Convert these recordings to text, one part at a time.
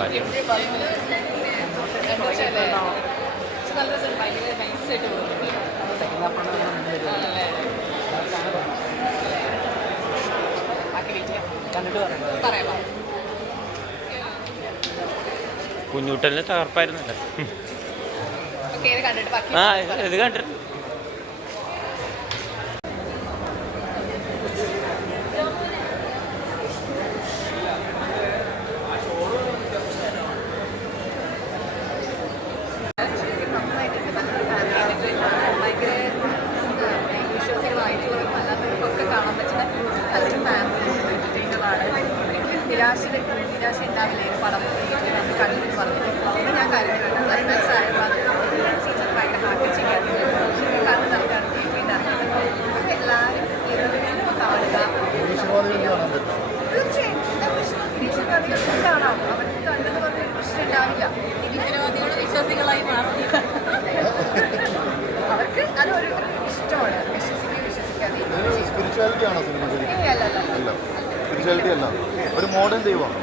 ഭാര്യ കുഞ്ഞൂട്ടലിന് തകർപ്പായിരുന്നല്ലോ. ആ ഇത് കണ്ടിട്ട് നിരാശ ഉണ്ടാവില്ലേ പടം കണ്ടു പറഞ്ഞു ഞാൻ കരുതുന്നുണ്ട് സീസൺ ഭയങ്കര ഹാപ്പി ചെയ്യാൻ കണ്ടു നൽകാൻ എല്ലാവരും കാണുക. തീർച്ചയായും നിരീക്ഷണവാദികൾക്കും കാണാം. അവർക്ക് കണ്ടെന്ന് പറഞ്ഞ പ്രശ്നം ഉണ്ടാവില്ല. നിരീക്ഷണവാദികളുടെ വിശ്വാസികളായി മാറും. അവർക്ക് അത് ഓരോരുത്തരും ഇഷ്ടമാണ്. വിശ്വസിക്കാതെ സ്പിരിച്വാലിറ്റി അല്ല, ഒരു മോഡേൺ ദൈവമാണ്.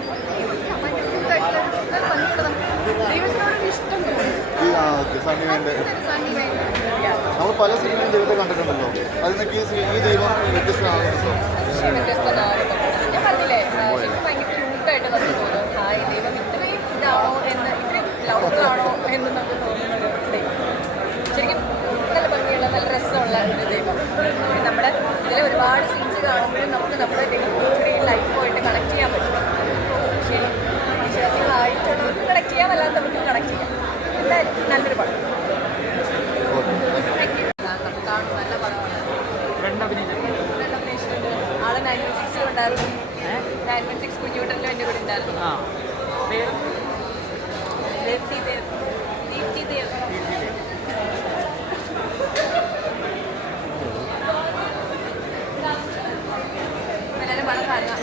നമ്മൾ പല സിനിമയും ദൈവത്തെ കണ്ടിട്ടുണ്ടല്ലോ, അതിനൊക്കെ ഈ ദൈവം വ്യത്യസ്തമാണല്ലോ. ഞാൻ പറഞ്ഞില്ലേ ഭയങ്കര ക്യൂട്ടായിട്ട് നമുക്ക് തോന്നും. ഹായ് ദൈവം ഇത്രയും ഇതാണോ എന്ന്, ഇത്രയും ലൗഡാണോ എന്ന് നമുക്ക് തോന്നുന്നത് ദൈവം ശരിക്കും നല്ല ഭംഗിയുള്ള നല്ല രസമുള്ള ഒരു ദൈവം. നമ്മുടെ ഇതിലെ ഒരുപാട് സീൻസ് കാണുമ്പോഴും നമുക്ക് നമ്മുടെ ലൈഫുമായിട്ട് കണക്ട് ചെയ്യാൻ പറ്റും. ശരി, വിശ്വാസികളായിട്ടുള്ളവർക്ക് കണക്ട് ചെയ്യാം, അല്ലാത്തവർക്ക് കണക്ട് ചെയ്യാം. എന്തായാലും നല്ലൊരു പടം കാണും. നല്ല പടമാണ്. അഭിനയിച്ചിട്ടുണ്ട്. ആള് 916 ഉണ്ടായിരുന്നു. 916 കുഞ്ഞൂട്ടലിലും എൻ്റെ കൂടെ ഉണ്ടായിരുന്നു. എല്ലാവരും പണം കാണുക.